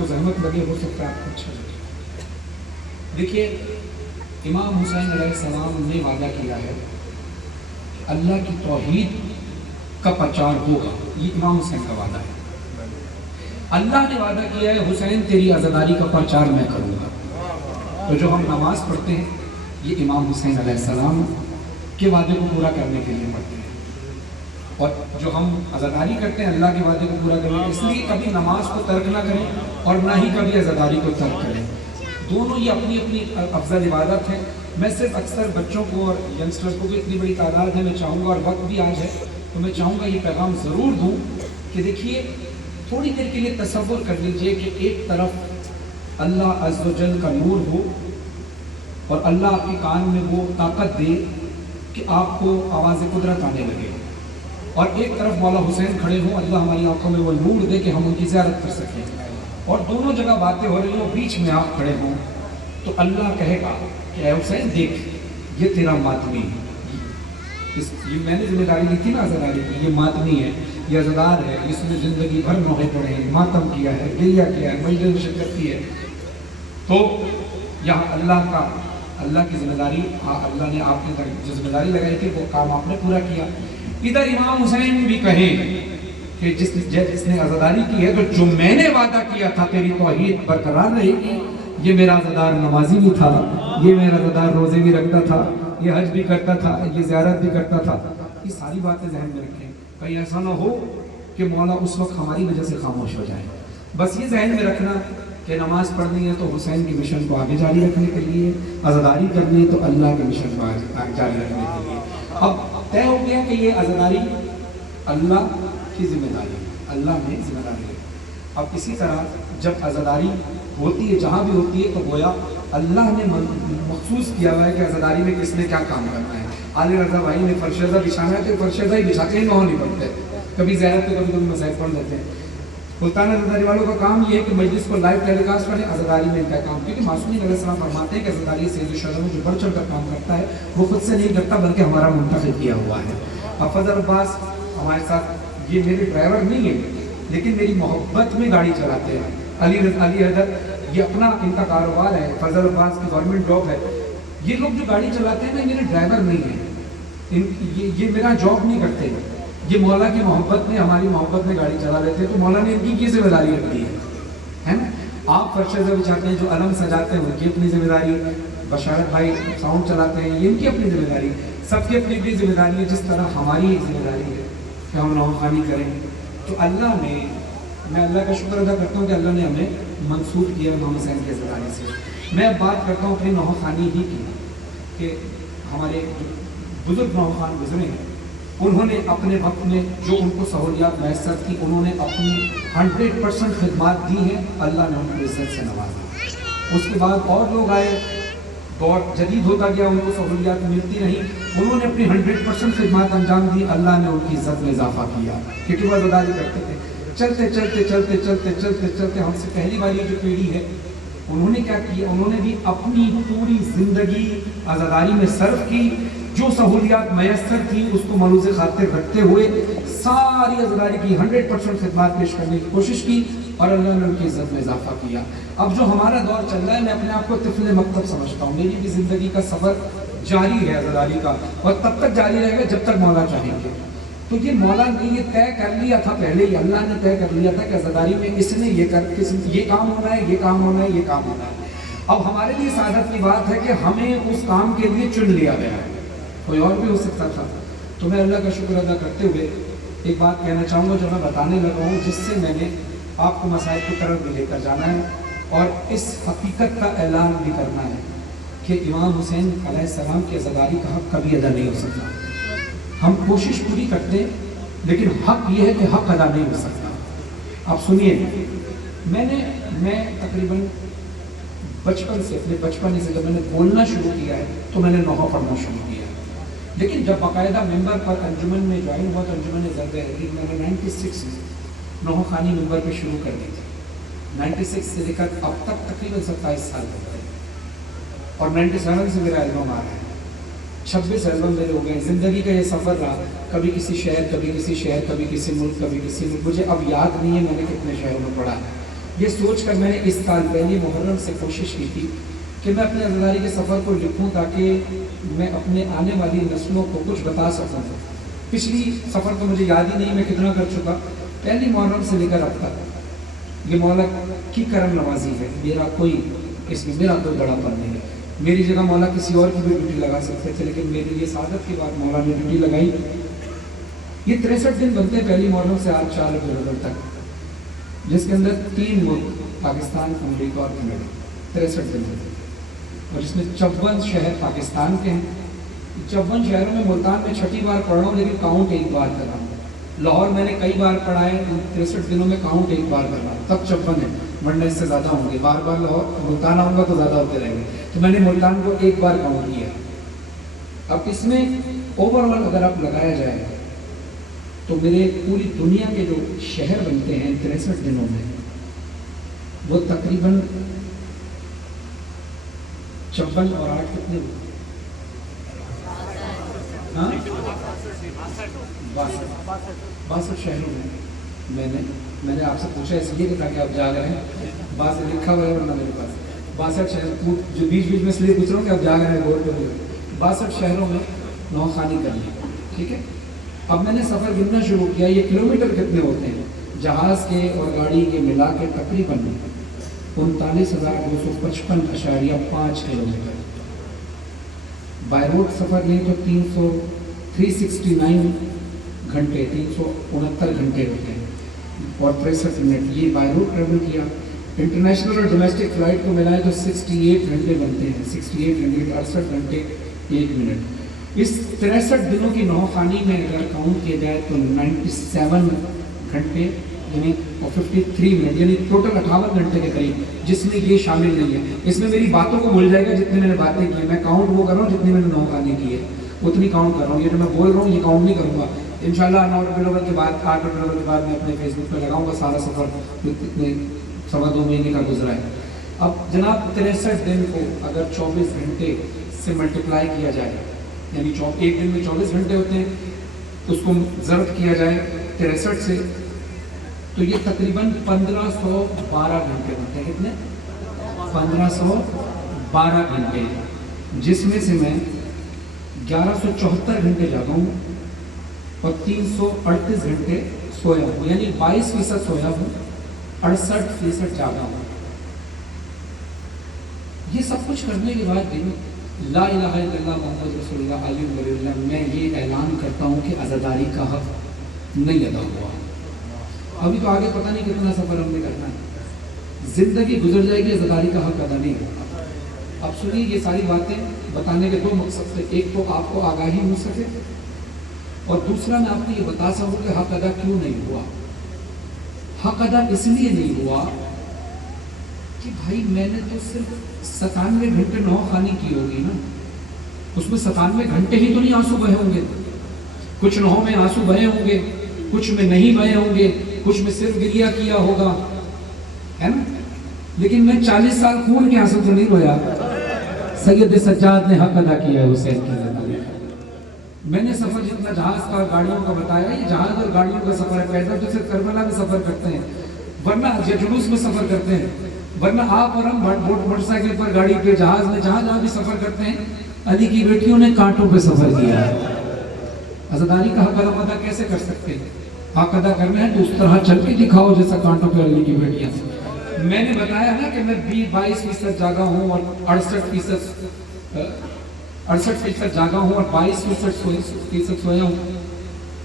کو زحمت لگے ہو سکتا ہے آپ کو اچھا لگے۔ دیکھیے امام حسین علیہ السلام نے وعدہ کیا ہے کہ اللہ کی توحید کا پرچار ہوگا، یہ امام حسین کا وعدہ ہے۔ اللہ نے وعدہ کیا ہے حسین تیری عزاداری کا پرچار میں کروں گا۔ تو جو ہم نماز پڑھتے ہیں یہ امام حسین علیہ السلام کے وعدے کو پورا کرنے کے لیے پڑھتے ہیں، اور جو ہم عزاداری کرتے ہیں اللہ کے وعدے کو پورا کرنے، اس لیے کبھی نماز کو ترک نہ کریں اور نہ ہی کبھی عزاداری کو ترک کریں، دونوں یہ اپنی اپنی افضل عبادت ہے۔ میں صرف اکثر بچوں کو اور ینگسٹرز کو بھی اتنی بڑی تعداد ہے، میں چاہوں گا اور وقت بھی آج ہے تو میں چاہوں گا یہ پیغام ضرور دوں کہ دیکھیے تھوڑی دیر کے لیے تصور کر لیجئے کہ ایک طرف اللہ عز و جل کا نور ہو اور اللہ آپ کے کان میں وہ طاقت دے کہ آپ کو آواز قدرت آنے لگے، اور ایک طرف مولا حسین کھڑے ہوں، اللہ ہماری آنکھوں میں وہ نور دے کہ ہم ان کی زیارت کر سکیں، اور دونوں جگہ باتیں ہو رہی ہوں، بیچ میں آپ کھڑے ہوں تو اللہ کہے گا کہ اے حسین دیکھ یہ تیرا ماتمی ہے، یہ میں نے ذمہ داری لی تھی نا عزاداری کی، یہ ماتمی ہے، یہ عزادار ہے، اس نے زندگی بھر نوحے پڑھے ہیں، ماتم کیا ہے، گریہ کیا ہے، مجلس میں شرکت کی ہے۔ تو یہاں اللہ کی ذمہ داری، اللہ نے آپ نے جو ذمہ داری لگائی تھی وہ کام آپ نے پورا کیا۔ ادھر امام حسین بھی کہیں کہ جس نے عزاداری کی ہے تو جو میں نے وعدہ کیا تھا تیری توحید برقرار رہے گی، یہ میرا عزادار نمازی بھی تھا، یہ میرا عزادار روزے بھی رکھتا تھا، یہ حج بھی کرتا تھا، یہ زیارت بھی کرتا تھا۔ یہ ساری باتیں ذہن میں رکھیں، کہیں ایسا نہ ہو کہ مولا اس وقت ہماری وجہ سے خاموش ہو جائے۔ بس یہ ذہن میں رکھنا کہ نماز پڑھنی ہے تو حسین کے مشن کو آگے جاری رکھنے کے لیے، عزاداری کرنی ہے تو اللہ کے مشن کو آگے جاری رکھنے کے لیے۔ اب طے ہو گیا کہ یہ عزاداری اللہ کی ذمہ داری ہے، اللہ نے ذمہ داری ہے۔ اب اسی طرح جب عزاداری ہوتی ہے جہاں بھی ہوتی ہے تو گویا اللہ نے مخصوص کیا ہوا ہے کہ عزاداری میں کس نے کیا کام کرنا ہے۔ علی رضا بھائی نے فرشیزہ بچھانا ہے تو فرشیزہ ہی بچھاتے ہیں، نہ نہیں پڑھتے، کبھی زیارت پہ کبھی مسائل پڑھ لیتے ہیں۔ سلطان عزاداری والوں کا کام یہ ہے کہ مجلس کو لائیو ٹیلی کاسٹ کریں، عزاداری میں ان کا کام، کیونکہ معصومین علیہ السلام فرماتے ہیں کہ عزاداری سید الشہداء میں جو بڑھ چڑھ کر کام کرتا ہے وہ خود سے نہیں کرتا بلکہ ہمارا منتخب کیا ہوا ہے۔ اب فضل عباس ہمارے ساتھ، یہ میرے ڈرائیور نہیں ہے لیکن میری محبت میں گاڑی چلاتے ہیں، علی حیدر یہ اپنا ان کا کاروبار ہے، فضل عباس کی گورنمنٹ جاب ہے۔ یہ لوگ جو گاڑی چلاتے ہیں نا میرے ڈرائیور نہیں ہیں، یہ میرا جاب نہیں کرتے، یہ مولا کی محبت میں، ہماری محبت میں گاڑی چلا لیتے ہیں، تو مولا نے ان کی ذمہ داری رکھ دی ہے نا۔ آپ فرشیزہ بچھاتے ہیں، جو علم سجاتے ہیں ان کی اپنی ذمہ داری، بشارت بھائی ساؤنڈ چلاتے ہیں یہ ان کی اپنی ذمہ داری، سب کی اپنی اپنی ذمہ داری ہے، جس طرح ہماری ایک ذمہ داری ہے کہ ہم نوحہ خوانی کریں۔ تو اللہ نے، میں اللہ کا شکر ادا کرتا ہوں کہ اللہ نے ہمیں منسوب کیا امام حسین کے ذریعے سے۔ میں اب بات کرتا ہوں اپنی نوحہ خوانی ہی کی کہ ہمارے بزرگ نوحہ خوان گزرے ہیں، انہوں نے اپنے وقت میں جو ان کو سہولیات میسر تھی انہوں نے اپنی 100% خدمات دی ہیں، اللہ نے ان کو عزت سے نوازا۔ اس کے بعد اور لوگ آئے، دور جدید ہوتا گیا، ان کو سہولیات ملتی رہی، انہوں نے اپنی 100% خدمات انجام دی، اللہ نے ان کی عزت میں اضافہ کیا، کیونکہ وہ عزاداری کرتے تھے۔ چلتے چلتے چلتے چلتے چلتے چلتے ہم سے پہلی والی جو پیڑھی ہے انہوں نے کیا کیا، انہوں نے بھی اپنی پوری زندگی عزاداری میں صرف کی، جو سہولیات میسر تھی اس کو ملوز خاطر رکھتے ہوئے ساری عزاداری کی 100% خدمات پیش کرنے کی کوشش کی، اور اللہ نے ان کی عزت میں اضافہ کیا۔ اب جو ہمارا دور چل رہا ہے، میں اپنے آپ کو طفل مکتب سمجھتا ہوں، میری بھی زندگی کا سفر جاری ہے عزاداری کا، اور تب تک جاری رہے گا جب تک مولا چاہیں گے۔ تو یہ مولا نے یہ طے کر لیا تھا پہلے ہی، اللہ نے طے کر لیا تھا کہ عزاداری میں اس نے یہ کام ہونا ہے، یہ کام ہونا ہے، یہ کام ہونا ہے۔ اب ہمارے لیے سعادت کی بات ہے کہ ہمیں اس کام کے لیے چن لیا گیا ہے، کوئی اور بھی ہو سکتا تھا۔ تو میں اللہ کا شکر ادا کرتے ہوئے ایک بات کہنا چاہوں گا جو میں بتانے لگا ہوں، جس سے میں نے آپ کو مسائل کی طرف بھی لے کر جانا ہے اور اس حقیقت کا اعلان بھی کرنا ہے کہ امام حسین علیہ السلام کی عزاداری کا حق کبھی ادا نہیں ہو سکتا۔ ہم کوشش پوری کرتے ہیں لیکن حق یہ ہے کہ حق ادا نہیں ہو سکتا۔ آپ سنیے، میں تقریباً بچپن سے، اپنے بچپن سے جب میں نے بولنا شروع کیا ہے تو میں نے نوحہ پڑھنا شروع کیا ہے، لیکن جب باقاعدہ ممبر پر انجمن میں جوائن ہوا تو انجمن زرد حقیق میں نے 96 میں نوحہ خوانی ممبر پہ شروع کر دی تھی۔ 96 سے لے کر اب تک تقریباً 27 سال ہو گئے، اور 97 سے میرا البم آ رہا ہے، 26 البم میرے ہو گئے۔ زندگی کا یہ سفر رہا، کبھی کسی شہر، کبھی کسی شہر، کبھی کسی ملک، کبھی کسی ملک، مجھے اب یاد نہیں ہے میں نے کتنے شہروں میں پڑھا ہے، یہ سوچ کر میں نے اس سال پہلی محرم سے کوشش کی تھی کہ میں اپنے عزاداری کے سفر کو لکھوں تاکہ میں اپنے آنے والی نسلوں کو کچھ بتا سکوں. پچھلی سفر تو مجھے یاد ہی نہیں میں کتنا کر چکا. پہلی محرم سے لے کر اب تک یہ مولا کی کرم نوازی ہے. میرا کوئی بڑا پن نہیں ہے. میری جگہ مولا کسی اور کی بھی ڈیوٹی لگا سکتے تھے، لیکن میری یہ سعادت کی بات مولا نے ڈیوٹی لگائی. یہ 63 دن بنتے ہیں پہلی محرم سے آج 4 ربیع الاول تک، جس کے اندر 3 ملک پاکستان، امریکہ اور کینیڈا 63 دن ہوتے ہیں، اور جس میں 54 شہر پاکستان کے ہیں. 54 شہروں میں ملتان میں 6ٹھی بار پڑھ رہا ہوں، لیکن کاؤنٹ ایک بار کر رہا ہوں. لاہور میں نے کئی بار پڑھا ہے، 63 دنوں میں کاؤنٹ ایک بار کر رہا ہوں، تب 54 ہے، ورنہ اس سے زیادہ ہوں گے. بار بار لاہور ملتان آؤں گا تو زیادہ ہوتے رہیں گے. تو میں نے ملتان کو ایک بار کاؤنٹ کیا. اب اس میں اوور آل اگر آپ لگایا جائے تو میرے پوری دنیا کے جو شہر بنتے ہیں 63 دنوں میں، وہ تقریباً 56 اور 8 کتنے ہوئے؟ 62 شہروں میں میں نے آپ سے پوچھا اس لیے کہ تاکہ آپ جاگ رہے ہیں. 62 لکھا ہوا ہے ورنہ میرے پاس 62 شہر جو بیچ میں اس لیے پوچھ رہا ہوں کہ آپ جاگ رہے ہیں بول کر. 62 شہروں میں نوخوانی کرنی. ٹھیک ہے. اب میں نے سفر گننا شروع کیا. یہ کلومیٹر کتنے ہوتے ہیں جہاز کے اور گاڑی کے ملا کے؟ تقریباً 39,255.5 کلومیٹر. بائی روڈ سفر لیں تو 369 گھنٹے 369 گھنٹے ہوتے ہیں اور 63 منٹ. یہ بائی روڈ ٹریول کیا. انٹرنیشنل اور ڈومیسٹک فلائٹ کو ملائیں تو 68 گھنٹے بنتے ہیں. 68 گھنٹے 68 گھنٹے 1 منٹ. اس 63 دنوں کی نوخوانی میں اگر کاؤنٹ کیا جائے تو 97 گھنٹے یعنی 53 منٹ یعنی ٹوٹل 58 گھنٹے کے قریب، جس میں یہ شامل نہیں ہے. اس میں میری باتوں کو بھول جائے گا جتنے میں نے باتیں کی ہیں. میں کاؤنٹ وہ کر رہا ہوں جتنی میں نے نوخوانی کی ہے اتنی کاؤنٹ کر رہا ہوں. یہ جو میں بول رہا ہوں یہ کاؤنٹ نہیں کروں گا. انشاءاللہ 9 ربیع الاول کے بعد 8 ربیع الاول کے بعد میں اپنے فیس بک پہ لگاؤں گا سارا سفر اتنے 2.25 مہینے کا گزرا ہے. اب جناب 63 دن کو اگر 24 گھنٹے سے ملٹیپلائی کیا جائے یعنی ایک دن میں 24 گھنٹے ہوتے ہیں، اس کو ضرب کیا جائے 63 سے تو یہ تقریباً 1512 گھنٹے بنتے ہیں. کتنے؟ 1512 گھنٹے، جس میں سے میں 1174 گھنٹے جاگا ہوں اور 338 گھنٹے سویا ہوں، یعنی 22% سویا ہوں، 68% جاگا ہوں. یہ سب کچھ کرنے کے بعد بھی لا الہ الا اللہ محمد رسول اللہ علیہ وسلم میں یہ اعلان کرتا ہوں کہ عزاداری کا حق نہیں ادا ہوا. ابھی تو آگے پتہ نہیں کتنا سفر ہم نے کرنا ہے. زندگی گزر جائے گی، عزاداری کا حق ادا نہیں ہوگا. اب سنیے یہ ساری باتیں بتانے کے 2 مقصد تھے. ایک تو آپ کو آگاہی مل سکے اور دوسرا میں آپ کو یہ بتا سکوں کہ حق ادا کیوں نہیں ہوا. حق ادا اس لیے نہیں ہوا کہ بھائی میں نے تو صرف 97 گھنٹے نوخوانی کی ہوگی نا، اس میں 97 گھنٹے ہی تو نہیں آنسو بہے ہوں گے. کچھ نوحوں میں آنسو بہے ہوں گے، کچھ میں نہیں بہے ہوں گے، کچھ میں صرف گریہ کیا ہوگا، ہے نا. لیکن میں 40 سال خون کے آنسو تو نہیں رویا. سید سجاد نے حق ادا کیا ہے حسین کی زندگی. میں نے سفر جتنا جہاز کا گاڑیوں کا بتایا، یہ جہاز اور گاڑیوں کا سفر ہے. پیدل تو صرف کربلا میں سفر کرتے ہیں، ورنہ جلوس میں سفر کرتے ہیں، ورنہ آپ اور ہم موٹر سائیکل پر، گاڑی پہ، جہاز میں جہاں بھی سفر کرتے ہیں. علی کی بیٹیوں نے کانٹوں پہ سفر کیا ہے. عزاداری کا حق ادا کیسے کر سکتے ہیں؟ حق ادا کرنا ہے تو اس طرح چل کے دکھاؤ جیسا کانٹوں پہ علی کی بیٹیاں. میں نے بتایا نا کہ میں 22% جاگا ہوں اور 68% جاگا ہوں اور 22% سویا ہوں.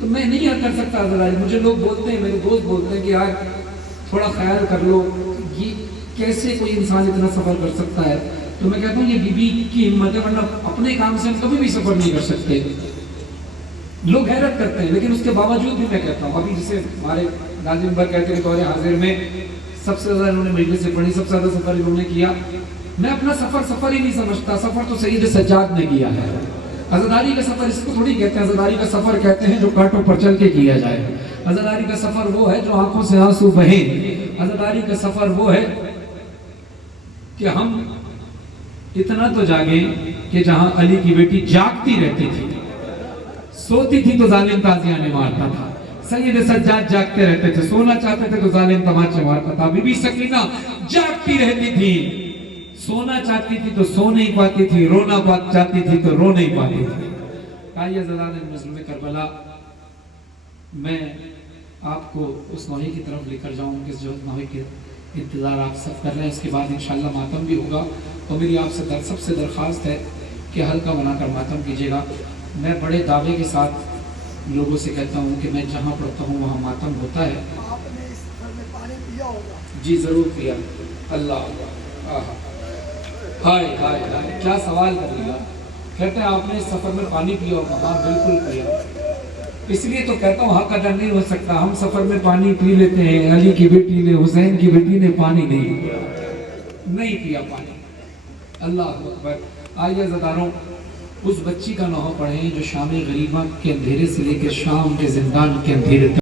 تو میں نہیں کر سکتا عزاداری. مجھے لوگ بولتے ہیں، میرے دوست بولتے ہیں کہ یار تھوڑا خیال کر لو، یہ کیسے کوئی انسان اتنا سفر کر سکتا ہے. تو میں کہتا ہوں یہ بی بی کی ہمت ہے، ورنہ اپنے کام سے ہم کبھی بھی سفر نہیں کر سکتے. لوگ حیرت کرتے ہیں، لیکن اس کے باوجود بھی میں کہتا ہوں، ابھی جسے ہمارے ناظرین بھائی کہتے ہیں دور حاضر میں سب سے زیادہ انہوں نے مجلس سے پڑھی، سب سے زیادہ سفر انہوں نے کیا. میں اپنا سفر ہی نہیں سمجھتا. سفر تو سید سجاد نے کیا ہے. عزاداری کا سفر اس کو تھوڑی کہتے ہیں. عزاداری کا سفر کہتے ہیں جو کانٹوں پر چل کے کیا جائے. عزاداری کا سفر وہ ہے جو آنکھوں سے آنسو بہیں. عزاداری کا سفر وہ ہے کہ ہم اتنا تو جاگیں کہ جہاں علی کی بیٹی جاگتی رہتی تھی، سوتی تھی تو ظالم تازیانے مارتا تھا، سید سجاد جاگتے رہتے تھے، سونا چاہتے تھے تو ظالم تماچے مارتا تھا. بی بی سکینہ جاگتی رہتی تھی، سونا چاہتی تھی تو سو نہیں پاتی تھی، رونا چاہتی تھی تو رو نہیں پاتی تھی. آئیے زدان مظلوم کربلا، میں آپ کو اس نوحے کی طرف لے کر جاؤں کہ جو نوحے کے انتظار آپ سب کر رہے ہیں. اس کے بعد انشاءاللہ ماتم بھی ہوگا، اور میری آپ سے سب سے درخواست ہے کہ ہلکا بنا کر ماتم کیجیے گا. میں بڑے دعوے کے ساتھ لوگوں سے کہتا ہوں کہ میں جہاں پڑھتا ہوں وہاں ماتم ہوتا ہے. آپ نے اس سفر میں پانی پیا ہوگا؟ جی ضرور پیا. اللہ اللہ، ہائے ہائے ہائے، کیا سوال کر لیا. کہتے ہیں آپ نے اس سفر میں پانی پیا ہوگا؟ ہاں بالکل پیا. اس لیے تو کہتا ہوں حق ادا نہیں ہو سکتا. ہم سفر میں پانی پی لیتے ہیں، علی کی بیٹی نے، حسین کی بیٹی نے پانی نہیں پیا، نہیں پیا پانی. اللہ اکبر. آئیے زداروں، اس بچی کا نوحہ پڑھیں جو شام غریبہ کے اندھیرے سے لے کے شام کے زندان کے اندھیرے تک